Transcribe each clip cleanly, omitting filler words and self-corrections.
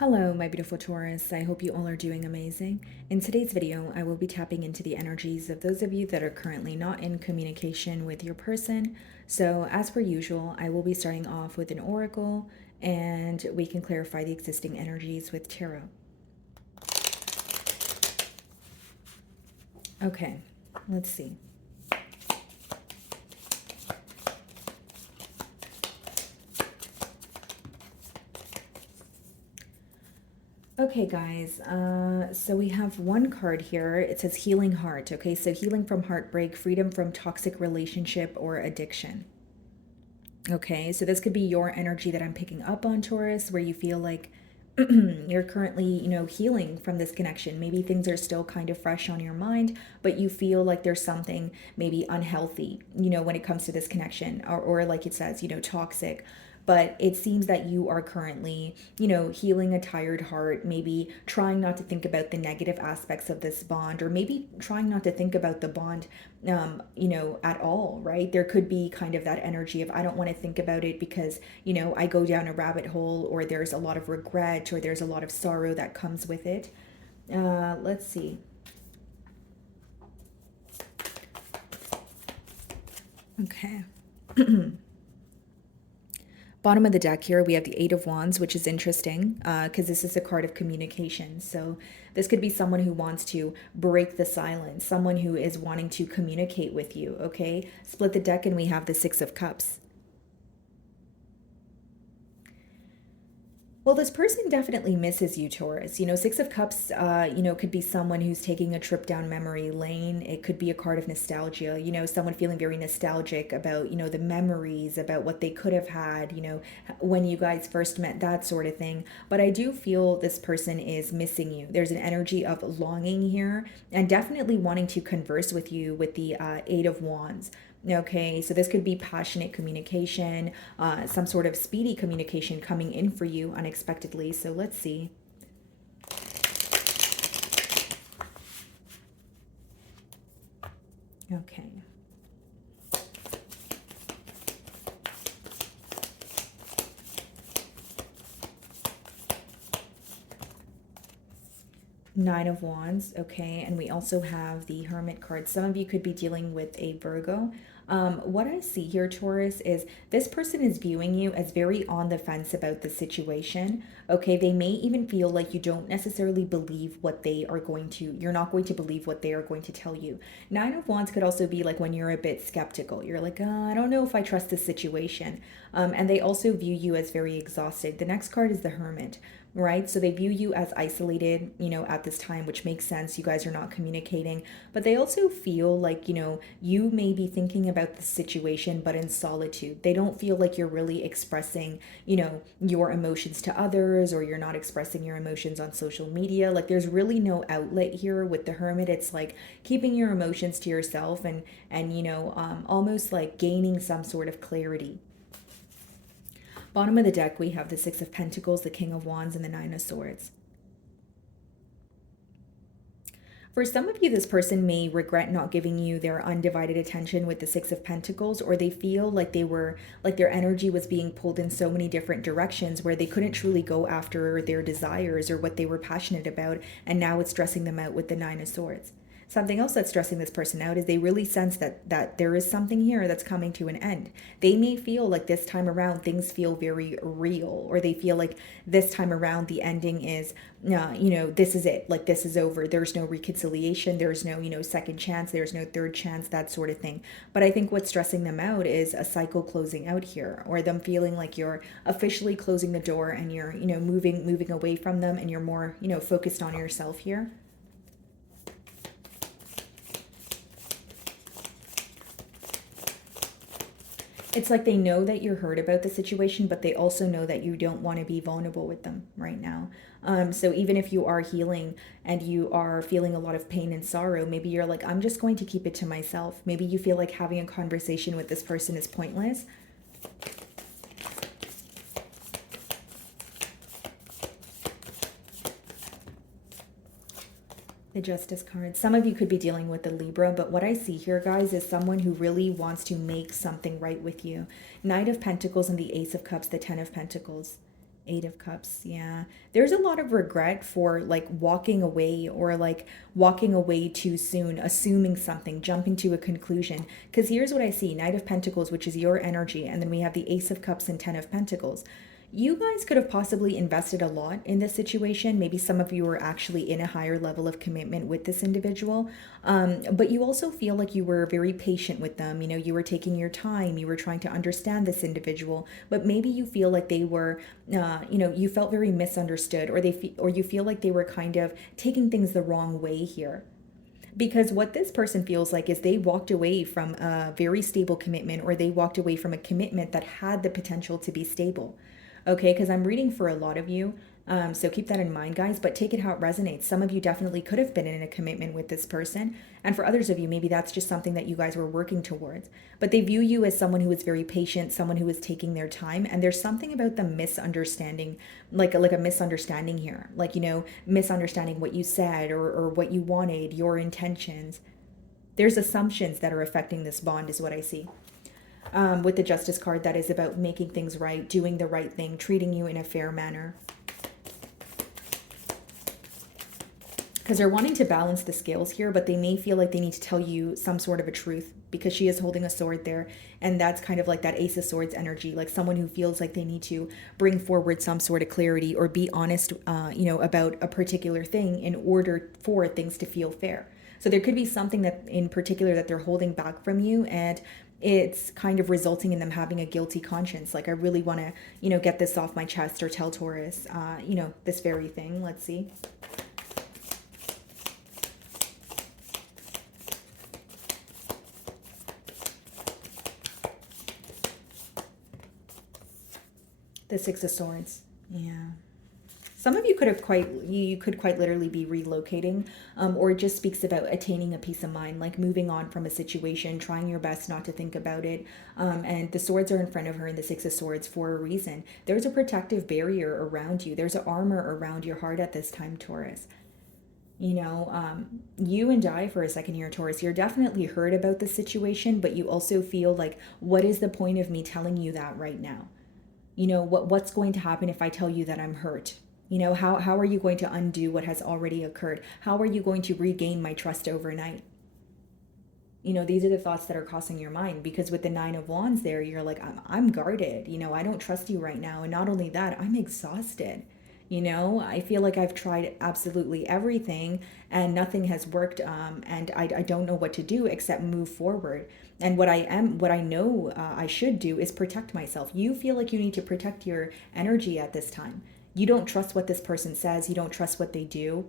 Hello, my beautiful Taurus. I hope you all are doing amazing. In today's video, I will be tapping into the energies of those of you that are currently not in communication with your person. So, as per usual, I will be starting off with an oracle and we can clarify the existing energies with tarot. Okay, let's see. Okay, guys, so we have one card here. It says healing heart. Okay, so healing from heartbreak, freedom from toxic relationship or addiction. Okay, so this could be your energy that I'm picking up on, Taurus, where you feel like you're currently, healing from this connection. Maybe things are still kind of fresh on your mind, but you feel like there's something maybe unhealthy, when it comes to this connection, or like it says, toxic. But it seems that you are currently, healing a tired heart, maybe trying not to think about the negative aspects of this bond, or maybe trying not to think about the bond, at all, right? There could be kind of that energy of, I don't want to think about it because, I go down a rabbit hole, or there's a lot of regret, or there's a lot of sorrow that comes with it. Let's see. Okay. Bottom of the deck here, we have the Eight of Wands, which is interesting because this is a card of communication. So this could be someone who wants to break the silence, someone who is wanting to communicate with you, okay? Split the deck and we have the Six of Cups. Well, this person definitely misses you, Taurus. Six of Cups, could be someone who's taking a trip down memory lane. It could be a card of nostalgia, someone feeling very nostalgic about, the memories, about what they could have had, when you guys first met, that sort of thing. But I do feel this person is missing you. There's an energy of longing here and definitely wanting to converse with you with the Eight of Wands. Okay, so this could be passionate communication, some sort of speedy communication coming in for you unexpectedly. So let's see. Okay. Nine of Wands, okay, and we also have the Hermit card. Some of you could be dealing with a Virgo. What I see here, Taurus, is this person is viewing you as very on the fence about the situation. Okay, they may even feel like you don't necessarily believe what they are going to, you're not going to believe what they are going to tell you. Nine of Wands could also be like when you're a bit skeptical. You're like, I don't know if I trust this situation. And they also view you as very exhausted. The next card is the Hermit, right? So they view you as isolated, at this time, which makes sense. You guys are not communicating, but they also feel like, you may be thinking about the situation, but in solitude. They don't feel like you're really expressing, your emotions to others, or you're not expressing your emotions on social media. Like there's really no outlet here with the Hermit. It's like keeping your emotions to yourself and almost like gaining some sort of clarity. Bottom of the deck, we have the Six of Pentacles, the King of Wands, and the Nine of Swords. For some of you, this person may regret not giving you their undivided attention with the Six of Pentacles, or they feel like their energy was being pulled in so many different directions where they couldn't truly go after their desires or what they were passionate about, and now it's stressing them out with the Nine of Swords. Something else that's stressing this person out is they really sense that there is something here that's coming to an end. They may feel like this time around things feel very real, or they feel like this time around the ending is, this is it. Like this is over. There's no reconciliation. There's no, second chance. There's no third chance, that sort of thing. But I think what's stressing them out is a cycle closing out here, or them feeling like you're officially closing the door and you're, moving away from them, and you're more, focused on yourself here. It's like they know that you're hurt about the situation, but they also know that you don't want to be vulnerable with them right now. So even if you are healing and you are feeling a lot of pain and sorrow, maybe you're like, I'm just going to keep it to myself. Maybe you feel like having a conversation with this person is pointless. The Justice card. Some of you could be dealing with the Libra, but what I see here, guys, is someone who really wants to make something right with you. Knight of Pentacles and the Ace of Cups, the Ten of Pentacles. Eight of Cups, yeah. There's a lot of regret for like walking away or like walking away too soon, assuming something, jumping to a conclusion. Because here's what I see: Knight of Pentacles, which is your energy, and then we have the Ace of Cups and Ten of Pentacles. You guys could have possibly invested a lot in this situation. Maybe some of you are actually in a higher level of commitment with this individual. But you also feel like you were very patient with them. You know, you were taking your time, you were trying to understand this individual, but maybe you feel like they were, you felt very misunderstood, or or you feel like they were kind of taking things the wrong way here. Because what this person feels like is they walked away from a very stable commitment, or they walked away from a commitment that had the potential to be stable. Okay, because I'm reading for a lot of you. So keep that in mind, guys, but take it how it resonates. Some of you definitely could have been in a commitment with this person. And for others of you, maybe that's just something that you guys were working towards. But they view you as someone who is very patient, someone who is taking their time. And there's something about the misunderstanding, like a misunderstanding here. Like, misunderstanding what you said, or what you wanted, your intentions. There's assumptions that are affecting this bond, is what I see. With the Justice card, that is about making things right, doing the right thing, treating you in a fair manner. Because they're wanting to balance the scales here, but they may feel like they need to tell you some sort of a truth, because she is holding a sword there. And that's kind of like that Ace of Swords energy, like someone who feels like they need to bring forward some sort of clarity, or be honest, about a particular thing in order for things to feel fair. So there could be something that in particular that they're holding back from you, and it's kind of resulting in them having a guilty conscience. Like, I really want to, get this off my chest, or tell Taurus, this very thing. Let's see. The Six of Swords. Yeah. Some of you could quite literally be relocating, or it just speaks about attaining a peace of mind, like moving on from a situation, trying your best not to think about it. And the swords are in front of her in the Six of Swords for a reason. There's a protective barrier around you. There's an armor around your heart at this time, Taurus. You and I, for a second here, Taurus, you're definitely heard about the situation, but you also feel like, what is the point of me telling you that right now? What's going to happen if I tell you that I'm hurt? How are you going to undo what has already occurred? How are you going to regain my trust overnight? These are the thoughts that are crossing your mind, because with the Nine of Wands there, you're like, I'm guarded. I don't trust you right now. And not only that, I'm exhausted. I feel like I've tried absolutely everything and nothing has worked. And I don't know what to do except move forward. And what I know I should do is protect myself. You feel like you need to protect your energy at this time. You don't trust what this person says. You don't trust what they do.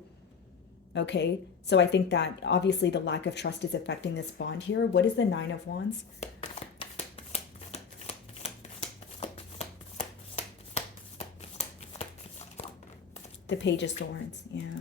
Okay, so I think that obviously the lack of trust is affecting this bond here. What is the Nine of Wands? The Page of Swords, yeah.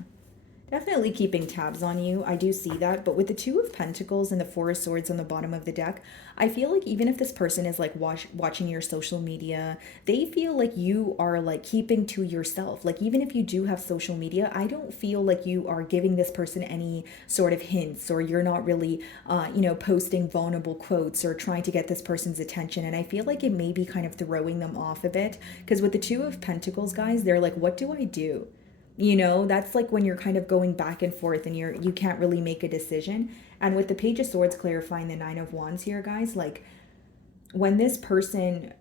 Definitely keeping tabs on you. I do see that. But with the Two of Pentacles and the Four of Swords on the bottom of the deck, I feel like even if this person is like watching your social media, they feel like you are like keeping to yourself. Like, even if you do have social media, I don't feel like you are giving this person any sort of hints, or you're not really, posting vulnerable quotes or trying to get this person's attention. And I feel like it may be kind of throwing them off a bit, because with the Two of Pentacles, guys, they're like, what do I do? That's like when you're kind of going back and forth and you can't really make a decision. And with the Page of Swords clarifying the Nine of Wands here, guys, like when this person,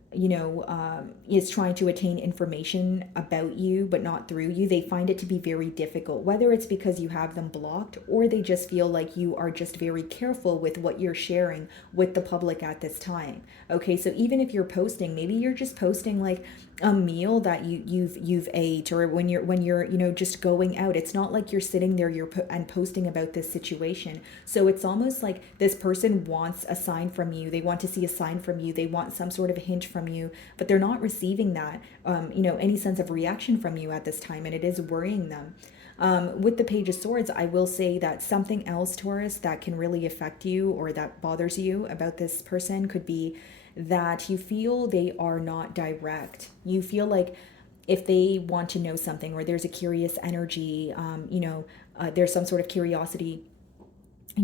is trying to attain information about you, but not through you, they find it to be very difficult, whether it's because you have them blocked, or they just feel like you are just very careful with what you're sharing with the public at this time. Okay, so even if you're posting, maybe you're just posting like a meal that you've ate, or when you're just going out, it's not like you're sitting there and posting about this situation. So it's almost like this person wants a sign from you. They want to see a sign from you. They want some sort of a hint from you, but they're not receiving that any sense of reaction from you at this time, and it is worrying them. With the Page of Swords, I will say that something else, Taurus, that can really affect you, or that bothers you about this person, could be that you feel they are not direct. You feel like if they want to know something, or there's a curious energy, there's some sort of curiosity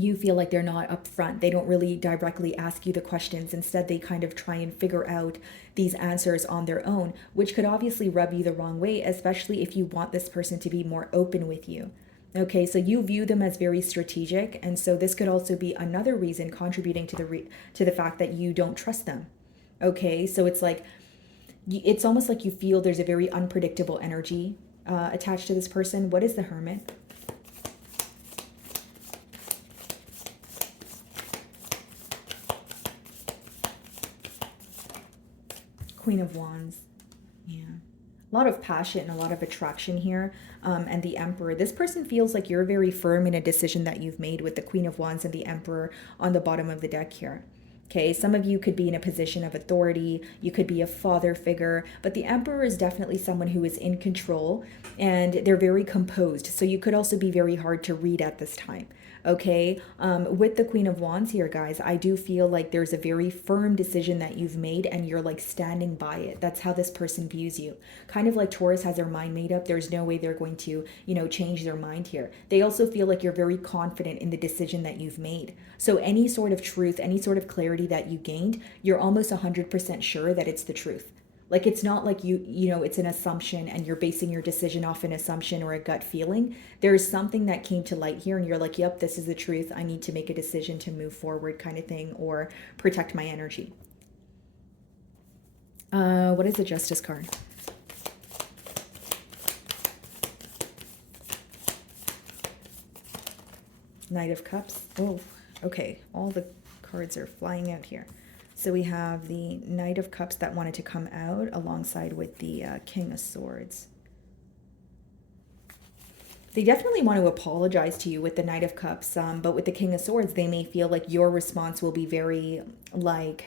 you feel like they're not upfront. They don't really directly ask you the questions. Instead, they kind of try and figure out these answers on their own, which could obviously rub you the wrong way, especially if you want this person to be more open with you. Okay, so you view them as very strategic, and so this could also be another reason contributing to the fact that you don't trust them. Okay, so it's like it's almost like you feel there's a very unpredictable energy attached to this person. What is the Hermit? Queen of Wands. Yeah. A lot of passion and a lot of attraction here. And the Emperor. This person feels like you're very firm in a decision that you've made with the Queen of Wands and the Emperor on the bottom of the deck here. Okay, some of you could be in a position of authority. You could be a father figure, but the Emperor is definitely someone who is in control and they're very composed. So you could also be very hard to read at this time. Okay, with the Queen of Wands here, guys, I do feel like there's a very firm decision that you've made and you're like standing by it. That's how this person views you. Kind of like Taurus has their mind made up. There's no way they're going to, change their mind here. They also feel like you're very confident in the decision that you've made. So any sort of truth, any sort of clarity that you gained, you're almost 100% sure that it's the truth. Like it's not like it's an assumption and you're basing your decision off an assumption or a gut feeling. There's something that came to light here and you're like, yep, this is the truth. I need to make a decision to move forward kind of thing or protect my energy. What is the Justice card? Knight of Cups. Oh, okay. All the cards are flying out here. So we have the Knight of Cups that wanted to come out alongside with the King of Swords. They definitely want to apologize to you with the Knight of Cups, but with the King of Swords, they may feel like your response will be very, like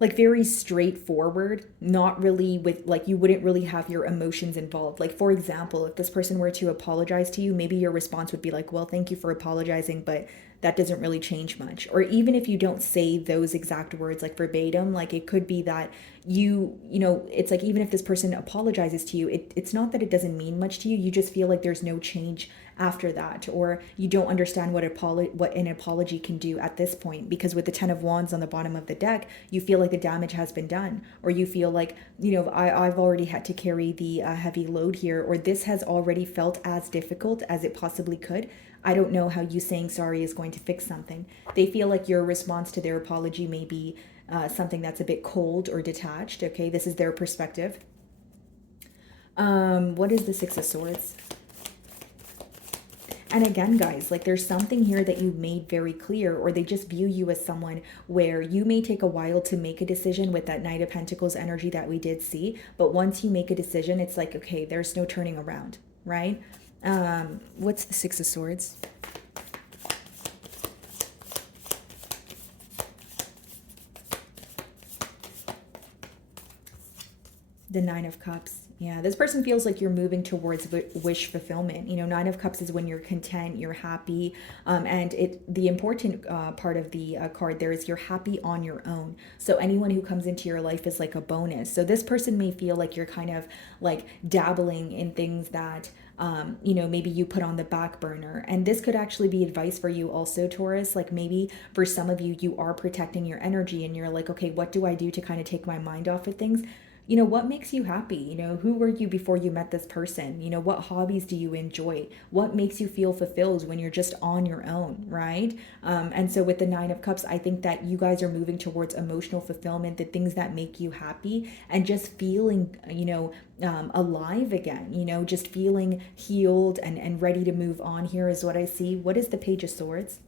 very straightforward, not really with like you wouldn't really have your emotions involved. Like for example, if this person were to apologize to you, maybe your response would be like, well, thank you for apologizing, but that doesn't really change much. Or even if you don't say those exact words like verbatim, like it could be that it's like even if this person apologizes to you, it's not that it doesn't mean much to you. You just feel like there's no change after that, or you don't understand what an apology can do at this point, because with the 10 of Wands on the bottom of the deck, you feel like the damage has been done, or you feel like I've already had to carry the heavy load here, or this has already felt as difficult as it possibly could. I don't know how you saying sorry is going to fix something. They feel like your response to their apology may be something that's a bit cold or detached. Okay, this is their perspective. What is the Six of Swords? And again, guys, like there's something here that you made very clear, or they just view you as someone where you may take a while to make a decision with that Knight of Pentacles energy that we did see. But once you make a decision, it's like, okay, there's no turning around, right? What's the Six of Swords? The Nine of Cups. Yeah, this person feels like you're moving towards wish fulfillment. Nine of Cups is when you're content, you're happy. And the important part of the card there is you're happy on your own. So anyone who comes into your life is like a bonus. So this person may feel like you're kind of like dabbling in things that maybe you put on the back burner. And this could actually be advice for you also, Taurus. Like maybe for some of you, you are protecting your energy and you're like, okay, what do I do to kind of take my mind off of things? What makes you happy? Who were you before you met this person? What hobbies do you enjoy? What makes you feel fulfilled when you're just on your own, right? And so with the Nine of Cups, I think that you guys are moving towards emotional fulfillment, the things that make you happy, and just feeling, alive again, just feeling healed and ready to move on here is what I see. What is the Page of Swords?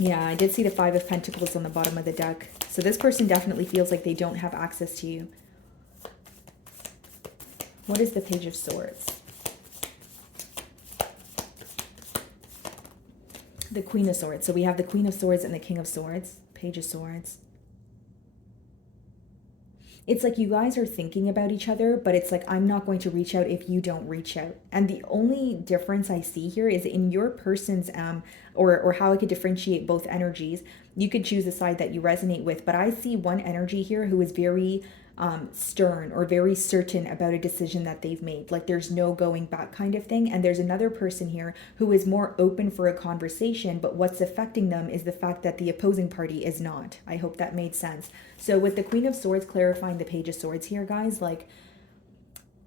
Yeah, I did see the Five of Pentacles on the bottom of the deck. So this person definitely feels like they don't have access to you. What is the Page of Swords? The Queen of Swords. So we have the Queen of Swords and the King of Swords. Page of Swords. It's like you guys are thinking about each other, but it's like, I'm not going to reach out if you don't reach out. And the only difference I see here is in your person's, or how I could differentiate both energies. You could choose a side that you resonate with, but I see one energy here who is very stern or very certain about a decision that they've made. Like there's no going back kind of thing. And there's another person here who is more open for a conversation, but what's affecting them is the fact that the opposing party is not. I hope that made sense. So with the Queen of Swords clarifying the Page of Swords here, guys, like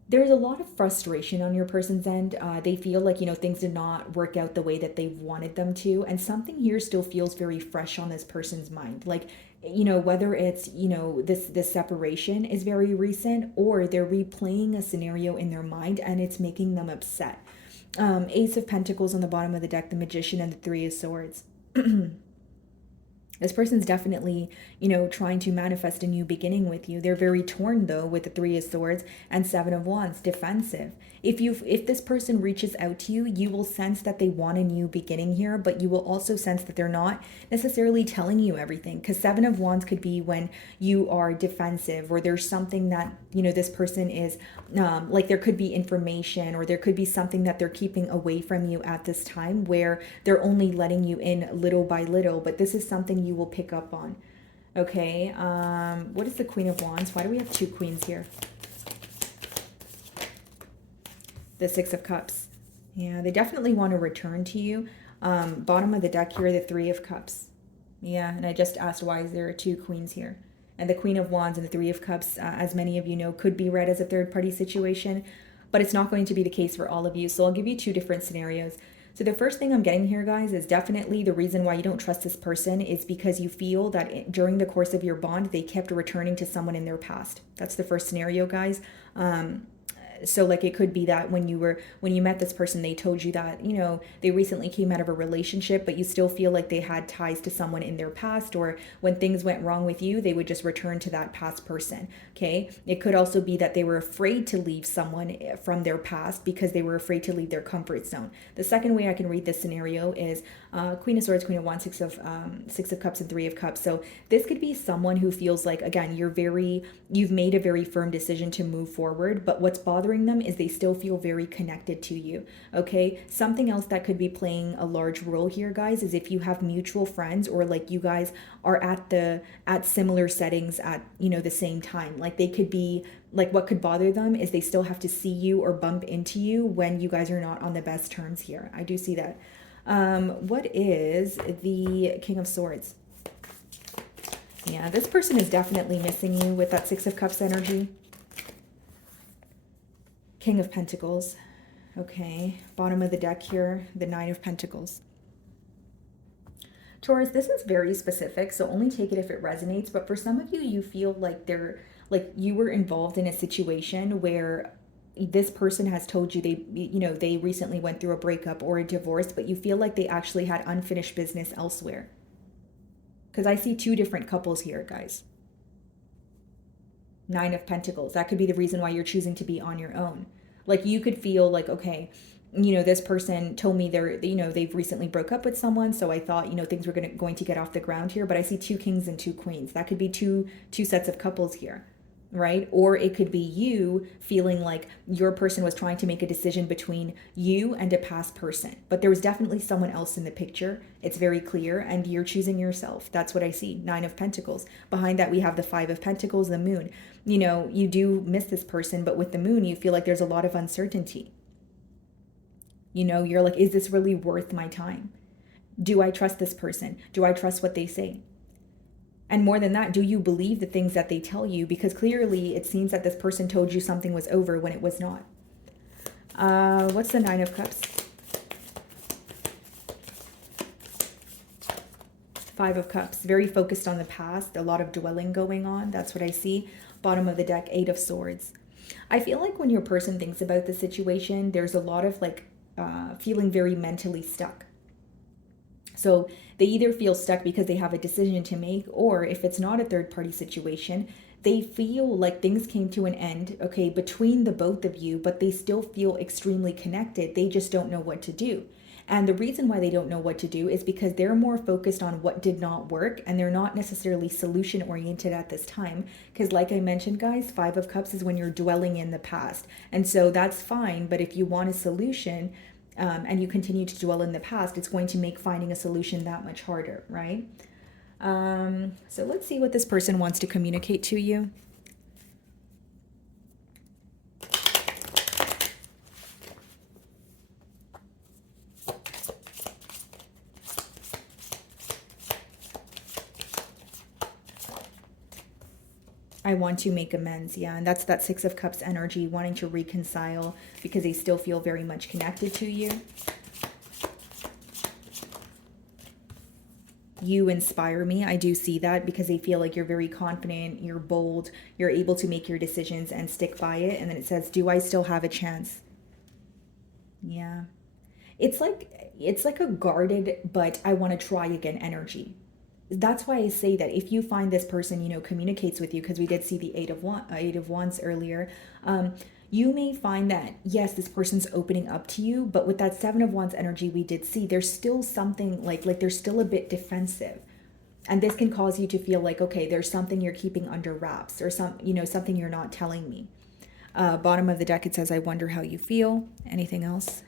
there's a lot of frustration on your person's end. They feel like, things did not work out the way that they wanted them to. And something here still feels very fresh on this person's mind. Like, whether it's, this separation is very recent, or they're replaying a scenario in their mind and it's making them upset. Ace of Pentacles on the bottom of the deck, the Magician, and the Three of Swords. This person's definitely, trying to manifest a new beginning with you. They're very torn, though, with the Three of Swords and Seven of Wands, defensive. If this person reaches out to you, you will sense that they want a new beginning here, but you will also sense that they're not necessarily telling you everything. Because Seven of Wands could be when you are defensive, or there's something that, this person is, like there could be information, or there could be something that they're keeping away from you at this time where they're only letting you in little by little, but this is something you will pick up on. Okay, what is the Queen of Wands? Why do we have two queens here? The Six of Cups. Yeah, they definitely want to return to you. Bottom of the deck here, the Three of Cups. Yeah, and I just asked why is there two queens here? And the Queen of Wands and the Three of Cups, as many of you know, could be read as a third-party situation, but it's not going to be the case for all of you. So I'll give you two different scenarios. So the first thing I'm getting here, guys, is definitely the reason why you don't trust this person is because you feel that during the course of your bond, they kept returning to someone in their past. That's the first scenario, guys. So like it could be that when you met this person, they told you that, they recently came out of a relationship, but you still feel like they had ties to someone in their past, or when things went wrong with you, they would just return to that past person. Okay. It could also be that they were afraid to leave someone from their past because they were afraid to leave their comfort zone. The second way I can read this scenario is Queen of Swords, Queen of Wands, Six of Cups, and Three of Cups. So this could be someone who feels like, again, you've made a very firm decision to move forward, but what's bothering them is they still feel very connected to you. Okay, something else that could be playing a large role here, guys, is if you have mutual friends, or like you guys are at similar settings at the same time. Like they could be like, what could bother them is they still have to see you or bump into you when you guys are not on the best terms here. I do see that. What is the King of Swords? Yeah, this person is definitely missing you with that Six of Cups energy. King of Pentacles. Okay, bottom of the deck here, the Nine of Pentacles. Taurus, this is very specific, so only take it if it resonates, but for some of you, you feel like you were involved in a situation where this person has told you they recently went through a breakup or a divorce, but you feel like they actually had unfinished business elsewhere. Because I see two different couples here, guys. Nine of Pentacles. That could be the reason why you're choosing to be on your own. Like you could feel like, okay, this person told me they've recently broke up with someone, so I thought, things were going to get off the ground here, but I see two kings and two queens. That could be two sets of couples here, right? Or it could be you feeling like your person was trying to make a decision between you and a past person, but there was definitely someone else in the picture. It's very clear, and you're choosing yourself. That's what I see. Nine of Pentacles. Behind that, we have the Five of Pentacles, the Moon. You do miss this person, but with the Moon, you feel like there's a lot of uncertainty. You're like, is this really worth my time? Do I trust this person? Do I trust what they say? And more than that, do you believe the things that they tell you? Because clearly it seems that this person told you something was over when it was not. What's the Nine of Cups? Five of Cups. Very focused on the past. A lot of dwelling going on. That's what I see. Bottom of the deck, Eight of Swords. I feel like when your person thinks about the situation, there's a lot of feeling very mentally stuck. So they either feel stuck because they have a decision to make, or if it's not a third-party situation, they feel like things came to an end, okay, between the both of you, but they still feel extremely connected. They just don't know what to do. And the reason why they don't know what to do is because they're more focused on what did not work, and they're not necessarily solution-oriented at this time. Because like I mentioned, guys, Five of Cups is when you're dwelling in the past. And so that's fine, but if you want a solution, and you continue to dwell in the past, it's going to make finding a solution that much harder, right? So let's see what this person wants to communicate to you. I want to make amends. Yeah. And that's that Six of Cups energy, wanting to reconcile because they still feel very much connected to you. You inspire me. I do see that because they feel like you're very confident, you're bold, you're able to make your decisions and stick by it. And then it says, do I still have a chance? Yeah. It's like a guarded, but I want to try again energy. That's why I say that if you find this person, communicates with you, because we did see the Eight of Wands earlier, you may find that yes, this person's opening up to you, but with that Seven of Wands energy, we did see there's still something like they're still a bit defensive, and this can cause you to feel like, okay, there's something you're keeping under wraps, or something you're not telling me. Bottom of the deck, it says, I wonder how you feel. Anything else?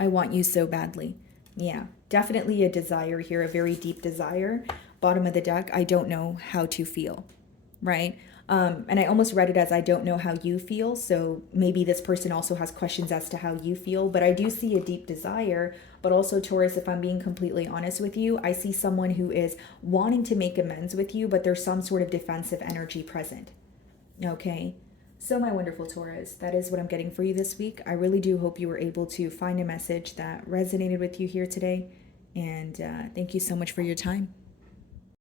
I want you so badly. Yeah, definitely a desire here, a very deep desire. Bottom of the deck, I don't know how to feel, right? And I almost read it as I don't know how you feel. So maybe this person also has questions as to how you feel, but I do see a deep desire. But also, Taurus, if I'm being completely honest with you, I see someone who is wanting to make amends with you, but there's some sort of defensive energy present. Okay. So, my wonderful Taurus, that is what I'm getting for you this week. I really do hope you were able to find a message that resonated with you here today. And thank you so much for your time.